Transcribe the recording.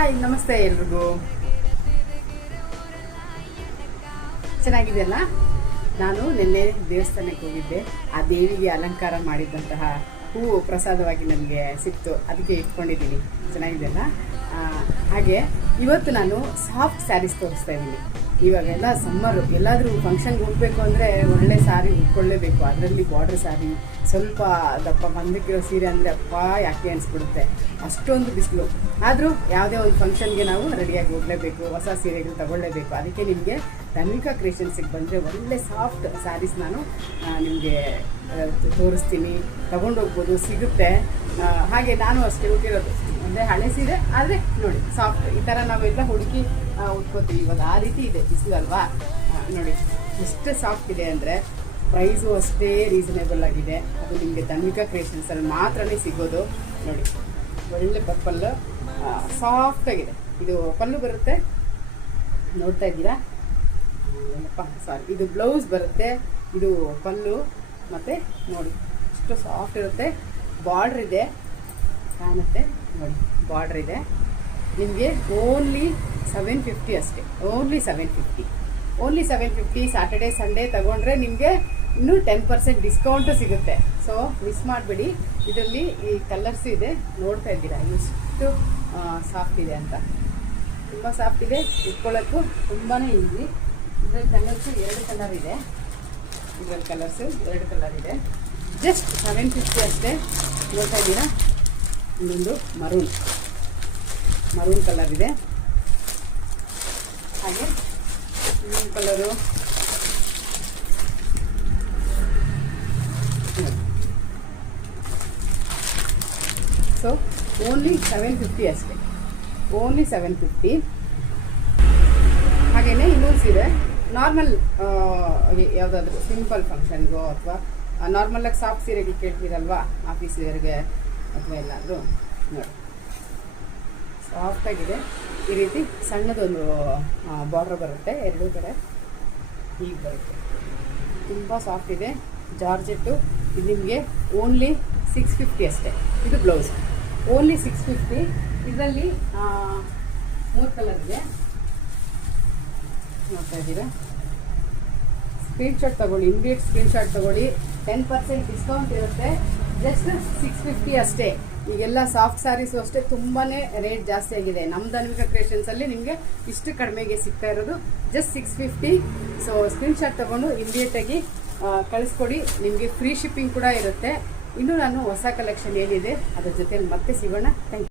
Hi, ನಮಸ್ತೆ ಎಲ್ರಿಗೂ. ಚೆನ್ನಾಗಿದೆಯಲ್ಲ? ನಾನು ನಿನ್ನೆ ದೇವಸ್ಥಾನಕ್ಕೆ ಹೋಗಿದ್ದೆ. ಆ ದೇವಿಗೆ ಅಲಂಕಾರ ಮಾಡಿದ್ದಂತಹ ಹೂವು ಪ್ರಸಾದವಾಗಿ ನನಗೆ ಸಿಕ್ತು, ಅದಕ್ಕೆ ಇಟ್ಕೊಂಡಿದ್ದೀನಿ. ಚೆನ್ನಾಗಿದೆಯಲ್ಲ? ಹಾಗೆ ಇವತ್ತು ನಾನು ಸಾಫ್ಟ್ ಸ್ಯಾರೀಸ್ ತೋರಿಸ್ತಾ ಇದ್ದೀನಿ. ಇವಾಗೆಲ್ಲ ಸಮ್ಮರು, ಎಲ್ಲಾದರೂ ಫಂಕ್ಷನ್ಗೆ ಹೋಗಬೇಕು ಅಂದರೆ ಒಳ್ಳೆ ಸ್ಯಾರಿ ಉಟ್ಕೊಳ್ಳೇಬೇಕು. ಅದರಲ್ಲಿ ಬಾರ್ಡ್ರ್ ಸ್ಯಾರಿ, ಸ್ವಲ್ಪ ದಪ್ಪ ಬಂದಕ್ಕಿರೋ ಸೀರೆ ಅಂದರೆ ಅಪ್ಪ ಯಾಕೆ ಅನಿಸ್ಬಿಡುತ್ತೆ, ಅಷ್ಟೊಂದು ಬಿಸಿಲು. ಆದರೂ ಯಾವುದೇ ಒಂದು ಫಂಕ್ಷನ್ಗೆ ನಾವು ರೆಡಿಯಾಗಿ ಹೋಗಲೇಬೇಕು, ಹೊಸ ಸೀರೆಗಳು ತಗೊಳ್ಳೇಬೇಕು. ಅದಕ್ಕೆ ನಿಮಗೆ ಧನ್ವಿಕಾ ಕ್ರಿಯೇಷನ್ಸಿಗೆ ಬಂದರೆ ಒಳ್ಳೆ ಸಾಫ್ಟ್ ಸ್ಯಾರೀಸ್ ನಾನು ನಿಮಗೆ ತೋರಿಸ್ತೀನಿ. ತೊಗೊಂಡೋಗ್ಬೋದು, ಸಿಗುತ್ತೆ. ಹಾಗೆ ನಾನು ಅಷ್ಟೇ ಹುಟ್ಟಿರೋದು ಅಂದರೆ ಹಳೆ ಸೀರೆ, ಆದರೆ ನೋಡಿ ಸಾಫ್ಟ್ ಈ ಥರ ನಾವೆಲ್ಲ ಹುಡುಕಿ ಉಟ್ಕೋತೀವಿ. ಇವಾಗ ಆ ರೀತಿ ಇದೆ, ಬಿಸಿಲು ಅಲ್ವಾ? ನೋಡಿ ಎಷ್ಟು ಸಾಫ್ಟ್ ಇದೆ ಅಂದರೆ ಪ್ರೈಸು ಅಷ್ಟೇ ರೀಸನೇಬಲ್ ಆಗಿದೆ. ಅದು ನಿಮಗೆ ಧನ್ವಿಕಾ ಕ್ರಿಯೇಷನ್ಸಲ್ಲಿ ಮಾತ್ರನೇ ಸಿಗೋದು. ನೋಡಿ ಒಳ್ಳೆ ಪರ್ಪಲ್ ಸಾಫ್ಟಾಗಿದೆ. ಇದು ಪಲ್ಲು ಬರುತ್ತೆ, ನೋಡ್ತಾ ಇದ್ದೀರಾ? ಸಾರಿ, ಇದು ಬ್ಲೌಸ್ ಬರುತ್ತೆ, ಇದು ಪಲ್ಲು. ಮತ್ತು ನೋಡಿ ಎಷ್ಟು ಸಾಫ್ಟ್ ಇರುತ್ತೆ. ಬಾರ್ಡ್ರ್ ಇದೆ, ಕಾಣುತ್ತೆ ನೋಡಿ, ಬಾರ್ಡ್ರ್ ಇದೆ. ನಿಮಗೆ ಓನ್ಲಿ 750 ಅಷ್ಟೇ, ಓನ್ಲಿ 750. ಸ್ಯಾಟರ್ಡೇ ಸಂಡೇ ತಗೊಂಡ್ರೆ ನಿಮಗೆ ಇನ್ನೂ 10% ಡಿಸ್ಕೌಂಟು ಸಿಗುತ್ತೆ. ಸೊ ಮಿಸ್ ಮಾಡಬೇಡಿ. ಇದರಲ್ಲಿ ಈ ಕಲರ್ಸ್ ಇದೆ, ನೋಡ್ತಾ ಇದ್ದೀರಾ ಎಷ್ಟು ಸಾಫ್ಟ್ ಇದೆ ಅಂತ. ತುಂಬ ಸಾಫ್ಟ್ ಇದೆ, ಇಟ್ಕೊಳ್ಳೋಕ್ಕೂ ತುಂಬಾ ಈಸಿ. ಇದರಲ್ಲಿ ಕಲರ್ಸು 2 ಕಲರ್ ಇದೆ. ಇದರಲ್ಲಿ ಕಲರ್ಸು 2 ಕಲರ್ ಇದೆ. ಜಸ್ಟ್ 750 ಅಷ್ಟೇ. ನೋಡ್ತಾ ಇದ್ದೀರಾ? ಇನ್ನೊಂದು ಮರೂನ್ ಕಲರ್ ಇದೆ. ಹಾಗೆ ಇನ್ನೊಂದು ಕಲರು ಸೊ ಓನ್ಲಿ 750 ಅಷ್ಟೇ, ಓನ್ಲಿ 750. ಹಾಗೆಯೇ ಇನ್ನೊಂದು ಸೀರೆ ನಾರ್ಮಲ್, ಯಾವುದಾದ್ರೂ ಸಿಂಪಲ್ ಫಂಕ್ಷನ್ಗೋ ಅಥವಾ ನಾರ್ಮಲಾಗಿ ಸಾಫ್ಟ್ ಸೀರೆಗೆ ಕೇಳ್ತೀರಲ್ವಾ, ಆಫೀಸ್ ವೇರ್ಗೆ ಅಥವಾ ಎಲ್ಲಾದರೂ ನೋಡಿ ಸಾಫ್ಟಾಗಿದೆ. ಈ ರೀತಿ ಸಣ್ಣದೊಂದು ಬಾರ್ಡ್ರ್ ಬರುತ್ತೆ, 2 ಕಡೆ ಹೀಗೆ ಬರುತ್ತೆ. ತುಂಬ ಸಾಫ್ಟ್ ಇದೆ, ಜಾರ್ಜೆಟ್ಟು. ಇದು ನಿಮಗೆ ಓನ್ಲಿ 650 ಅಷ್ಟೇ. ಇದು ಬ್ಲೌಸ್ ಓನ್ಲಿ 650. ಇದರಲ್ಲಿ 3 ಕಲರ್ ಇದೆ, ನೋಡ್ತಾ ಇದ್ದೀರಾ? ಸ್ಕ್ರೀನ್ಶಾಟ್ ತಗೊಳ್ಳಿ, ಇಮಿಡಿಯೇಟ್ ಸ್ಕ್ರೀನ್ಶಾಟ್ ತಗೊಳ್ಳಿ. 10% ಡಿಸ್ಕೌಂಟ್ ಇರುತ್ತೆ. ಜಸ್ಟ್ 650 ಅಷ್ಟೇ. ಈಗೆಲ್ಲ ಸಾಫ್ಟ್ ಸ್ಯಾರೀಸು ಅಷ್ಟೇ ತುಂಬಾ ರೇಟ್ ಜಾಸ್ತಿ ಆಗಿದೆ. ನಮ್ಮ ಧನ್ವಿಕಾ ಕ್ರಿಯೇಷನ್ಸಲ್ಲಿ ನಿಮಗೆ ಇಷ್ಟು ಕಡಿಮೆಗೆ ಸಿಗ್ತಾ ಇರೋದು ಜಸ್ಟ್ 650. ಸೊ ಸ್ಕ್ರೀನ್ಶಾಟ್ ತೊಗೊಂಡು ಇಮಿಡಿಯೇಟಾಗಿ ಕಳಿಸ್ಕೊಡಿ. ನಿಮಗೆ ಫ್ರೀ ಶಿಪ್ಪಿಂಗ್ ಕೂಡ ಇರುತ್ತೆ. ಇನ್ನೂ ನಾನು ಹೊಸ ಕಲೆಕ್ಷನ್ ಏನಿದೆ ಅದ್ರ ಜೊತೆ ಮತ್ತೆ ಸಿಗೋಣ. Thank you.